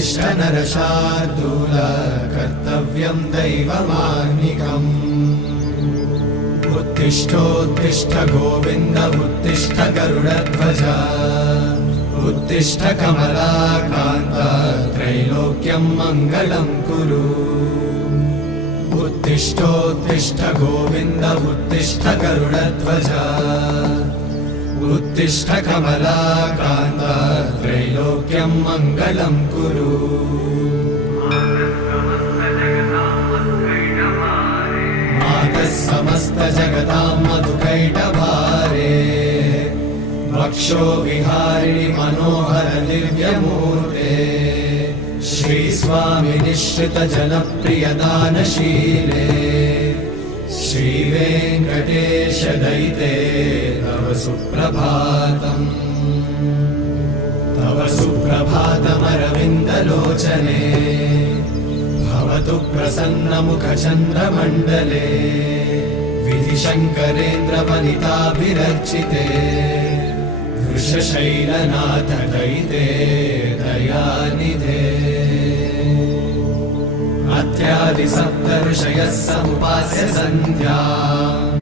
उत्तिष्ठ नरशार्दूल कर्तव्यं दैवमाह्निकम् उत्तिष्ठोत्तिष्ठ गोविन्द उत्तिष्ठ गरुडध्वज उत्तिष्ठ कमलाकान्त त्रैलोक्यं मङ्गलं कुरु उत्तिष्ठोत्तिष्ठ गोविन्द उत्तिष्ठ गरुडध्वज उत्तिष्ठ कमलाकान्त त्रैलोक्यं मङ्गलं कुरु मातः समस्त जगतां मधुकैटभारे वक्षो विहारिणि मनोहर दिव्यमूर्ते श्रीस्वामि निःश्रित जनप्रिय दानशीले श्रीवेङ्कटेश दयिते तव सुप्रभातम् तव सुप्रभातमरविन्दलोचने भवतु प्रसन्नमुखचन्द्रमण्डले विधिशङ्करेन्द्रवनिताभिरर्चिते वृषशैलनाथ दयिते दयानिधे अत्यादि सप्तऋषयः समुपास्य सन्ध्याम्